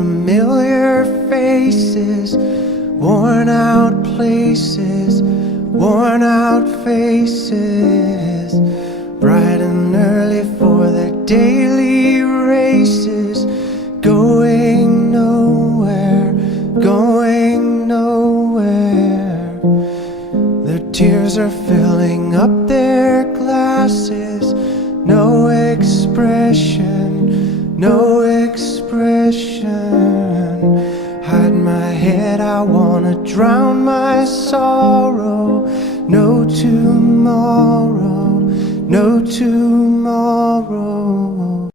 unfamiliar faces, worn out places, worn out faces, bright and early for their daily races, going nowhere, going nowhere. Their tears are filling up their glasses, no expression, no expression. Hide my head, I wanna drown my sorrow. No tomorrow, no tomorrow.